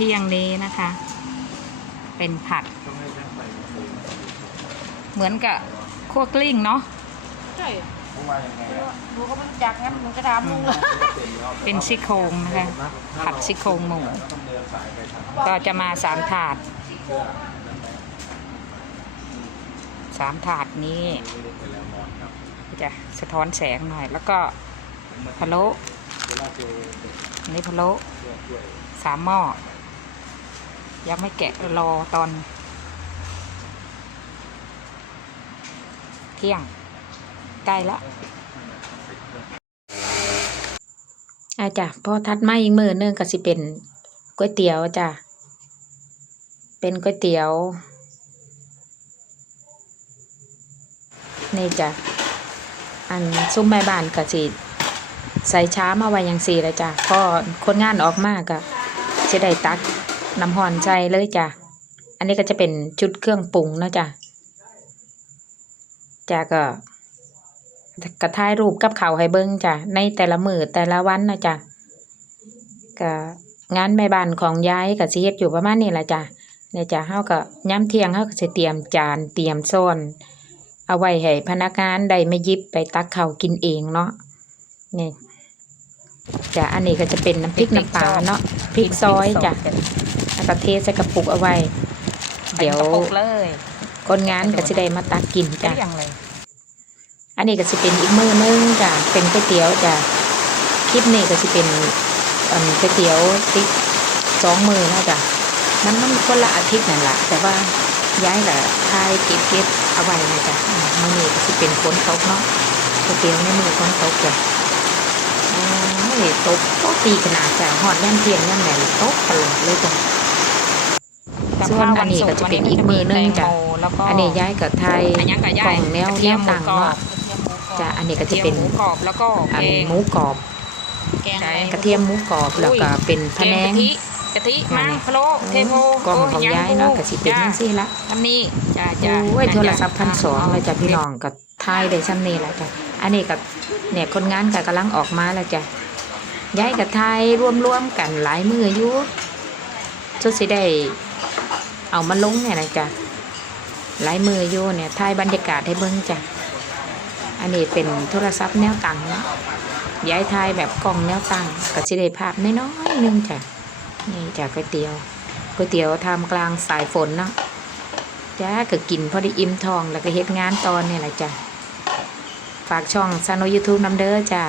เที่ยงนี้นะคะ เป็นผัดต้องให้ช่างไฟมาคุยเหมือนกับคั่วกลิ้งเนาะใช่ต้องมายังไงอะหนูก็ไม่รู้จักงั้นหนูก็ถามลุงเลยเป็นซี่โครงนะคะ ผัดซี่โครงหมูต้องเดินสายไปทางก็จะมาสามถาดเพื่อนั่นไหมสามถาดนี้ไม่ได้ไปแล้วนอนครับจะสะท้อนแสงหน่อย แล้วก็พะโล้เวลาเจอเด็กอันนี้พะโล้เพื่อช่วยสามหม้อ ยังไม่แกะรอตอน เที่ยงใกล้ละอาจ้ะพอทัดมาอีกมือเนึงก็สิเป็นก๋วยเตี๋ยวจ้ะเป็นก๋วยเตี๋ยว นี่จ้ะอันซุ้มแม่บ้านก็สิใส่ช้ามาไว้อย่างสี่เลยจ้ะพอคนงานออกมากก็จะได้ตัก น้ำหอนใจเลยจ้ะ อันนี้ก็จะเป็นชุดเครื่องปรุงเนาะจ้ะจ้ะก็กระถ่ายรูปกับเขาให้เบิ้งจ้ะ ในแต่ละมือแต่ละวันนะจ้ะก็งานแม่บ้านของยายก็สิเฮ็ดอยู่ประมาณนี้แหละจ้ะเนี่ยจ้ะเฮาก็ย้ำเที่ยงเฮาก็สิเตรียมจานเตรียมซ้อนเอาไว้ให้พนักงานได้ไม่ยิบไปตักเขากินเองเนาะนี่จ้ะอันนี้ก็จะเป็นน้ำพริกน้ำปลาเนาะพริกซอยจ้ะ ก็เทใส่กระปุกเอาไว้ เดี๋ยวเลยคนงานก็จะได้มาตักกินจ้ะอย่างเลยอันนี้ก็จะเป็นอีกมือนึงจ้ะเป็นก๋วยเตี๋ยวจ้ะคลิปนี้ก็จะเป็นเอิ่มก๋วยเตี๋ยวติ๊กสองมือนะจ้ะมันมันคนละอาทิตย์นั่นแหละแต่ว่าย้ายกับทายเก็บเก็บเอาไว้นะจ๊ะอืมมือนี้ก็จะเป็นฝนตกเนาะก๋วยเตี๋ยวในมือฝนตกจ้ะโอ้ยตกตกตีขนาดจ้ะหอดย่ำเที่ยงย่ำแหนตกตลอดเลยจ้ะ ส่วนอันนี้ก็จะเป็นอีกมือนึงจ้ะแล้วก็อันนี้ย้ายกับไทยอันยังกับกย่าล่ยองแนวกระแนเทียวมหมูต่างกรอบเนาะจ้ะอันนี้ก็กจะระเทียมเป็นหมูกรอบแล้วก็อันแกงหมูกรอบแกงกระเทียมหมูกรอบแล้วก็เป็นพะแนงกกะทิกะทิอัมานนี้พะโล้เทโพกล่องของย้ายเนาะก็สิเป็นจังซี่ละอันนี้จ้าจ้าโอ้ยโทรศัพท์พันสองเลยจ้ะพี่น้องกับทายได้ซ้ำนี่แหละจ้ะอันนี้กับเนี่ยคนงานก็กำลังออกมาแล้วจ้ะย้ายกับทายร่วมๆกันหลายมืออยู่ชุดสิได้ เอามาลงเนี่ยนะจ้ะหลายมืออยู่เนี่ยทายบรรยากาศให้เบิ่งจ้ะอันนี้เป็นโทรศัพท์แนวตั้งเนาะย้ายทายแบบกล้องแนวตั้งก็สิได้ภาพน้อยๆหนึงจ้ะนี่จ้ะก๋วยเตี๋ยวก๋วยเตี๋ยวทำกลางสายฝนเนาะจ้าก็กินพอได้อิ่มทองแล้วก็เฮ็ดงานตอนนี่แหละจ้ะฝากช่องซานโนยูทูบน้ำเด้อจ้า